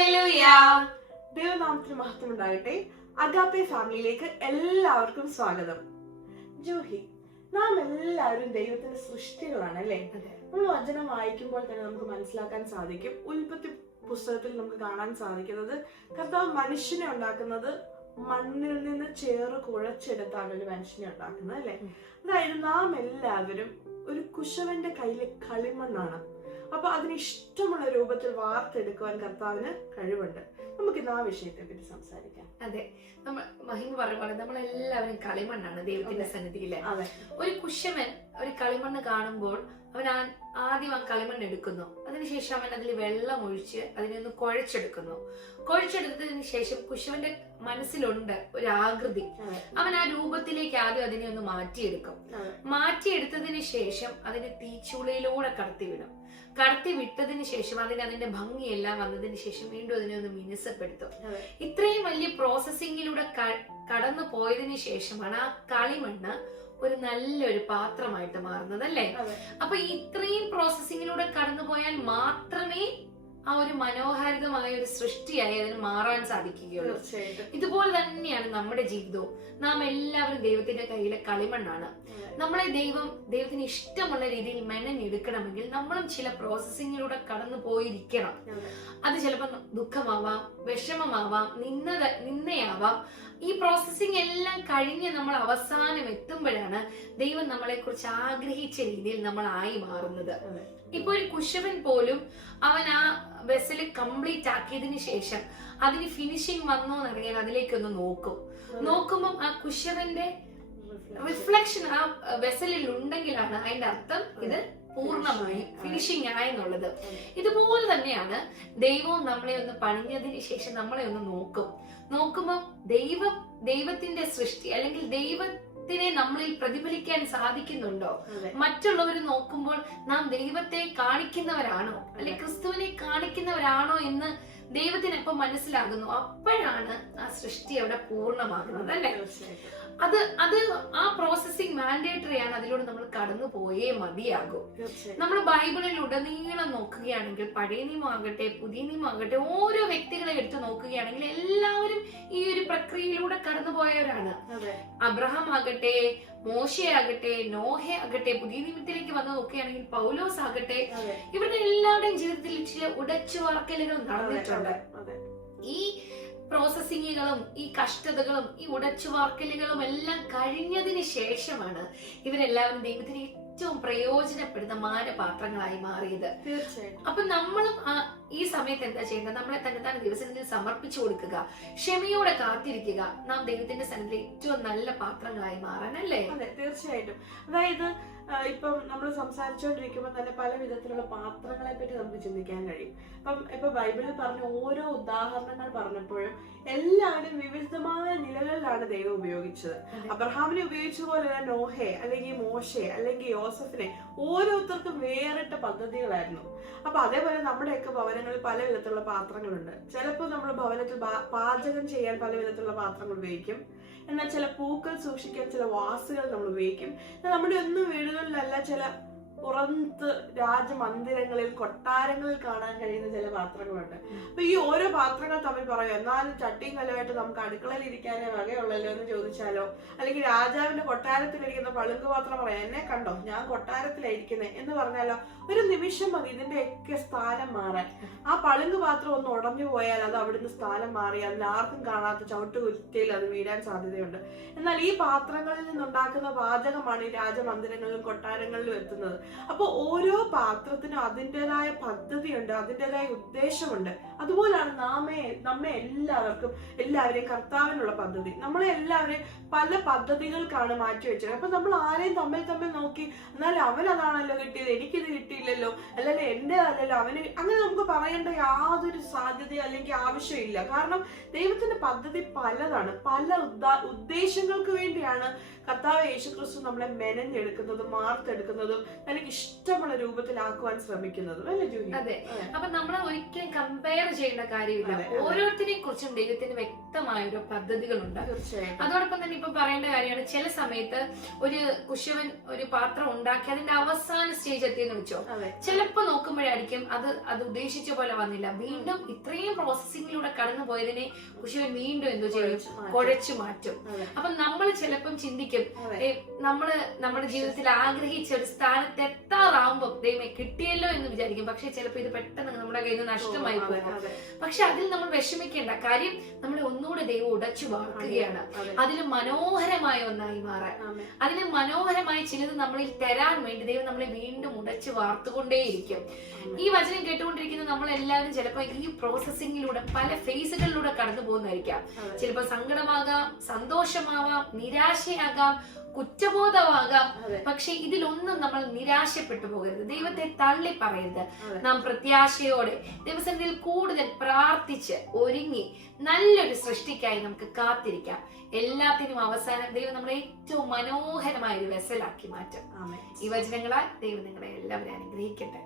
Hallelujah. ദൈവനാമത്തിന് മഹത്വം ഉണ്ടാകട്ടെ. അഗാപ്പെ ഫാമിലിയിലേക്ക് എല്ലാവർക്കും സ്വാഗതം. ജൂഹി, നാം എല്ലാവരും ദൈവത്തിന്റെ സൃഷ്ടികളാണ് അല്ലേ? നമ്മൾ വചനം വായിക്കുമ്പോൾ തന്നെ നമുക്ക് മനസ്സിലാക്കാൻ സാധിക്കും. ഉൽപ്പത്തി പുസ്തകത്തിൽ നമുക്ക് കാണാൻ സാധിക്കുന്നത് കർത്താവ് മനുഷ്യനെ ഉണ്ടാക്കുന്നത് മണ്ണിൽ നിന്ന് ചേറ് കുഴച്ചെടുത്താണ് ഒരു മനുഷ്യനെ ഉണ്ടാക്കുന്നത് അല്ലെ? അതായത് നാം എല്ലാവരും ഒരു കുശവന്റെ കയ്യിലെ കളിമണ്ണാണ്. അപ്പൊ അതിന് ഇഷ്ടമുള്ള രൂപത്തിൽ വാർത്തെടുക്കുവാൻ കർത്താവിന് കഴിവുണ്ട്. നമുക്കിന്ന് ആ വിഷയത്തെ പറ്റി സംസാരിക്കാം. അതെ, നമ്മൾ മഹിമ പറയുമ്പോൾ നമ്മളെല്ലാവരും കളിമണ്ണാണ് ദൈവത്തിന്റെ സന്നിധിയില്. ഒരു കുശവൻ ഒരു കളിമണ്ണ് കാണുമ്പോൾ അവൻ ആദ്യം ആ കളിമണ്ണ് എടുക്കുന്നു. അതിനുശേഷം അവൻ അതിൽ വെള്ളം ഒഴിച്ച് അതിനെ ഒന്ന് കുഴച്ചെടുത്തതിന് ശേഷം കുശവന്റെ മനസ്സിലുണ്ട് ഒരു ആകൃതി. അവൻ ആ രൂപത്തിലേക്ക് ആദ്യം അതിനെ ഒന്ന് മാറ്റിയെടുത്തതിന് ശേഷം അതിനെ തീച്ചൂളയിലൂടെ കടത്തി വിട്ടതിന് ശേഷം അതിന്റെ ഭംഗിയെല്ലാം വന്നതിന് ശേഷം വീണ്ടും അതിനെ ഒന്ന് മിനുസപ്പെടുത്തും. ഇത്രയും വലിയ പ്രോസസ്സിങ്ങിലൂടെ കടന്നു പോയതിനു ശേഷമാണ് ആ കളിമണ്ണ് ഒരു നല്ലൊരു പാത്രമായിട്ട് മാറുന്നത് അല്ലേ? അപ്പൊ ഇത്രയും പ്രോസസ്സിങ്ങിലൂടെ കടന്നു പോയാൽ മാത്രമേ ആ ഒരു മനോഹാരിതമായ ഒരു സൃഷ്ടിയായി അതിന് മാറാൻ സാധിക്കുകയുള്ളൂ. ഇതുപോലെ തന്നെയാണ് നമ്മുടെ ജീവിതവും. നാം എല്ലാവരും ദൈവത്തിന്റെ കയ്യിലെ കളിമണ്ണാണ്. നമ്മളെ ദൈവത്തിന് ഇഷ്ടമുള്ള രീതിയിൽ മെനഞ്ഞെടുക്കണമെങ്കിൽ നമ്മളും ചില പ്രോസസ്സിങ്ങിലൂടെ കടന്നു പോയിരിക്കണം. അത് ചിലപ്പോൾ ദുഃഖമാവാം, വിഷമമാവാം, നിന്നയാവാം. ഈ പ്രോസസ്സിംഗ് എല്ലാം കഴിഞ്ഞ് നമ്മൾ അവസാനം എത്തുമ്പോഴാണ് ദൈവം നമ്മളെ കുറിച്ച് ആഗ്രഹിച്ച രീതിയിൽ നമ്മൾ ആയി മാറുന്നത്. ഇപ്പൊ ഒരു കുശവൻ പോലും അവൻ ആ വെസല് കംപ്ലീറ്റ് ആക്കിയതിനു ശേഷം അതിന് ഫിനിഷിംഗ് വന്നോ എന്നറിയാൻ അതിലേക്കൊന്ന് നോക്കുമ്പോൾ ആ കുശവന്റെ റിഫ്ലക്ഷൻ ആ വെസലിൽ ഉണ്ടെങ്കിലാണ് അതിന്റെ അർത്ഥം ഇത് പൂർണ്ണമായും ഫിനിഷിംഗ് ആയെന്നുള്ളത്. ഇതുപോലെ തന്നെയാണ് ദൈവവും നമ്മളെ ഒന്ന് പണിഞ്ഞതിന് ശേഷം നമ്മളെ ഒന്ന് നോക്കുമ്പോൾ ദൈവത്തിന്റെ സൃഷ്ടി അല്ലെങ്കിൽ ദൈവത്തിനെ നമ്മളിൽ പ്രതിഫലിക്കാൻ സാധിക്കുന്നുണ്ടോ? മറ്റുള്ളവർ നോക്കുമ്പോൾ നാം ദൈവത്തെ കാണിക്കുന്നവരാണോ അല്ലെ ക്രിസ്തുവിനെ കാണിക്കുന്നവരാണോ എന്ന് ദൈവത്തിന് എപ്പം മനസ്സിലാകുന്നു, അപ്പോഴാണ് ആ സൃഷ്ടി അവിടെ പൂർണ്ണമാകുന്നത് അല്ലെ? അത് ആ പ്രോസസ്സിംഗ് മാൻഡേറ്ററി ആണ്. അതിലൂടെ നമ്മൾ കടന്നു പോയേ മതിയാകും. നമ്മൾ ബൈബിളിൽ ഉടനീളം നോക്കുകയാണെങ്കിൽ പഴയ നിയമമാകട്ടെ പുതിയ നിയമമാകട്ടെ ഓരോ വ്യക്തികളെ എടുത്ത് നോക്കുകയാണെങ്കിൽ എല്ലാവരും ഈ ഒരു പ്രക്രിയയിലൂടെ കടന്നു പോയവരാണ്. അബ്രഹാം ആകട്ടെ, മോശയാകട്ടെ, നോഹ ആകട്ടെ, പുതിയ നിയമത്തിലേക്ക് വന്ന് നോക്കുകയാണെങ്കിൽ പൗലോസ് ആകട്ടെ, ഇവരുടെ എല്ലാവരുടെയും ജീവിതത്തിൽ ചില ഉടച്ചുവാർക്കലുകൾ നടന്നിട്ടുണ്ട്. ഈ പ്രോസസ്സിങ്ങുകളും ഈ കഷ്ടതകളും ഈ ഉടച്ചുവാർക്കലുകളും എല്ലാം കഴിഞ്ഞതിന് ശേഷമാണ് ഇവരെല്ലാവരും ദൈവത്തിന് ഏറ്റവും പ്രയോജനപ്പെടുന്ന മാനപാത്രങ്ങളായി മാറിയത്. അപ്പൊ നമ്മളും ഈ സമയത്ത് എന്താ ചെയ്യേണ്ടത്? നമ്മളെ തന്നെ ദിവസത്തിൽ സമർപ്പിച്ചു കൊടുക്കുക, ക്ഷമയോടെ കാത്തിരിക്കുക, നാം ദൈവത്തിന്റെ സന്നിധിയിൽ ഏറ്റവും നല്ല പാത്രങ്ങളായി മാറാനല്ലേ? അതെ, തീർച്ചയായിട്ടും. അതായത് ഇപ്പം നമ്മൾ സംസാരിച്ചുകൊണ്ടിരിക്കുമ്പോൾ തന്നെ പല വിധത്തിലുള്ള പാത്രങ്ങളെ പറ്റി നമുക്ക് ചിന്തിക്കാൻ കഴിയും. ഇപ്പൊ ബൈബിളിൽ പറഞ്ഞ ഓരോ ഉദാഹരണങ്ങൾ പറഞ്ഞപ്പോഴും എല്ലാവരും വിവിധമായ നിലകളിലാണ് ദൈവം ഉപയോഗിച്ചത്. അബ്രഹാമിനെ ഉപയോഗിച്ചതുപോലെ നോഹയെ അല്ലെങ്കിൽ മോശയെ അല്ലെങ്കിൽ യോസഫിനെ ഓരോരുത്തർക്കും വേറിട്ട പദ്ധതികളായിരുന്നു. അപ്പൊ അതേപോലെ നമ്മുടെയൊക്കെ ഭവനങ്ങളിൽ പല വിധത്തിലുള്ള പാത്രങ്ങളുണ്ട്. ചിലപ്പോൾ നമ്മുടെ ഭവനത്തിൽ പാചകം ചെയ്യാൻ പല വിധത്തിലുള്ള പാത്രങ്ങൾ ഉപയോഗിക്കും. എന്നാൽ ചില പൂക്കൾ സൂക്ഷിക്കാൻ ചില വാസുകൾ നമ്മൾ ഉപയോഗിക്കും. നമ്മുടെ ഒന്നും വീടുകളിലല്ല, ചില പുറത്ത് രാജമന്ദിരങ്ങളിൽ കൊട്ടാരങ്ങളിൽ കാണാൻ കഴിയുന്ന ചില പാത്രങ്ങളുണ്ട്. അപ്പൊ ഈ ഓരോ പാത്രങ്ങൾ തമ്മിൽ പറയും, എന്നാലും ചട്ടിയും കലമായിട്ട് നമുക്ക് അടുക്കളയിൽ ഇരിക്കാനേ വകയുള്ളല്ലോ എന്ന് ചോദിച്ചാലോ, അല്ലെങ്കിൽ രാജാവിന്റെ കൊട്ടാരത്തിലിരിക്കുന്ന പളുങ്ക് പാത്രം പറയാം, എന്നെ കണ്ടോ ഞാൻ കൊട്ടാരത്തിലായിരിക്കുന്നേ എന്ന് പറഞ്ഞാലോ, ഒരു നിമിഷം മതി ഇതിന്റെയൊക്കെ സ്ഥാനം മാറാൻ. ആ പളുങ്ക് പാത്രം ഒന്ന് ഉടഞ്ഞു പോയാൽ അത് അവിടുന്ന് സ്ഥാനം മാറി അതിൽ ആർക്കും കാണാത്ത ചവിട്ടുകുറ്റിയിൽ അത് വീഴാൻ സാധ്യതയുണ്ട്. എന്നാൽ ഈ പാത്രങ്ങളിൽ നിന്നുണ്ടാക്കുന്ന പാചകമാണ് ഈ രാജമന്ദിരങ്ങളിലും കൊട്ടാരങ്ങളിലും എത്തുന്നത്. അപ്പൊ ഓരോ പാത്രത്തിനും അതിൻ്റെതായ പദ്ധതിയുണ്ട്, അതിൻ്റെതായ ഉദ്ദേശമുണ്ട്. അതുപോലാണ് നമ്മെ എല്ലാവരെയും കർത്താവിനുള്ള പദ്ധതി. നമ്മളെ എല്ലാവരെയും പല പദ്ധതികൾക്കാണ് മാറ്റിവെച്ചത്. അപ്പൊ നമ്മൾ ആരെയും തമ്മിൽ നോക്കി എന്നാലും അവനതാണല്ലോ കിട്ടിയത്, എനിക്കിത് കിട്ടിയില്ലല്ലോ, അല്ലെങ്കിൽ എന്റെ അല്ലല്ലോ അവന്, അങ്ങനെ നമുക്ക് പറയേണ്ട യാതൊരു സാധ്യതയോ അല്ലെങ്കിൽ ആവശ്യമില്ല. കാരണം ദൈവത്തിന്റെ പദ്ധതി പലതാണ്. പല ഉദ്ദേശങ്ങൾക്ക് വേണ്ടിയാണ് കർത്താവ് യേശുക്രിസ്തു നമ്മളെ മെനഞ്ഞെടുക്കുന്നതും മാർത്തെടുക്കുന്നതും. എനിക്ക് ഇഷ്ടമുള്ള രൂപത്തിലാക്കുവാൻ ശ്രമിക്കുന്നതും അല്ലേ ജൂഹി? അതെ. അപ്പൊ നമ്മൾ ഒരിക്കലും കമ്പയർ ചെയ്യേണ്ട കാര്യമില്ല. ഓരോരുത്തരെ കുറിച്ചും ദൈവത്തിന് വ്യക്തമായ ഒരു പദ്ധതികളുണ്ട്. അതോടൊപ്പം തന്നെ ഇപ്പൊ പറയേണ്ട കാര്യമാണ്, ചില സമയത്ത് ഒരു കുശവൻ ഒരു പാത്രം ഉണ്ടാക്കി അതിന്റെ അവസാന സ്റ്റേജ് എത്തിയെന്ന് വെച്ചോ, ചിലപ്പോ നോക്കുമ്പോഴായിരിക്കും അത് ഉദ്ദേശിച്ച പോലെ വന്നില്ല. വീണ്ടും ഇത്രയും പ്രോസസ്സിങ്ങിലൂടെ കടന്നു പോയതിനെ കുശവൻ വീണ്ടും എന്തോ ചെയ്യും, കുഴച്ചു മാറ്റും. അപ്പൊ നമ്മൾ ചിലപ്പം ചിന്തിക്കും, നമ്മള് നമ്മുടെ ജീവിതത്തിൽ ആഗ്രഹിച്ച ഒരു സ്ഥാനത്ത് എത്താറാവുമ്പോ ദൈവമേ കിട്ടിയല്ലോ എന്ന് വിചാരിക്കും. പക്ഷെ ചിലപ്പോ ഇത് പെട്ടെന്ന് നമ്മുടെ കയ്യിൽ നിന്ന് നഷ്ടമായി പോകും. പക്ഷെ അതിൽ നമ്മൾ വിഷമിക്കേണ്ട കാര്യം, നമ്മളെ ഒന്നുകൂടെ ദൈവം ഉടച്ചു വാർക്കുകയാണ് അതിൽ മനോഹരമായ ഒന്നായി മാറാൻ. അതിന് മനോഹരമായ ചിലത് നമ്മളിൽ തരാൻ വേണ്ടി ദൈവം നമ്മളെ വീണ്ടും ഉടച്ചു വാർത്തുകൊണ്ടേയിരിക്കും. ഈ വചനം കേട്ടുകൊണ്ടിരിക്കുന്ന നമ്മളെല്ലാവരും ചിലപ്പോ ഈ പ്രോസസ്സിങ്ങിലൂടെ പല ഫേസുകളിലൂടെ കടന്നു പോകുന്നതായിരിക്കാം. ചിലപ്പോ സങ്കടമാകാം, സന്തോഷമാവാം, നിരാശയാകാം, കുറ്റബോധമാകാം. പക്ഷെ ഇതിലൊന്നും നമ്മൾ നിരാശപ്പെട്ടു പോകരുത്, ദൈവത്തെ തള്ളി പറയരുത്. നാം പ്രത്യാശയോടെ ദൈവസന്നിധിയിൽ കൂടുതൽ പ്രാർത്ഥിച്ച് ഒരുങ്ങി നല്ലൊരു സൃഷ്ടിക്കായി നമുക്ക് കാത്തിരിക്കാം. എല്ലാത്തിനും അവസാനം ദൈവം നമ്മളെ ഏറ്റവും മനോഹരമായ ഒരു വെസലാക്കി മാറ്റും. ഈ വചനങ്ങളാൽ ദൈവം നിങ്ങളെ എല്ലാവരെയും അനുഗ്രഹിക്കട്ടെ.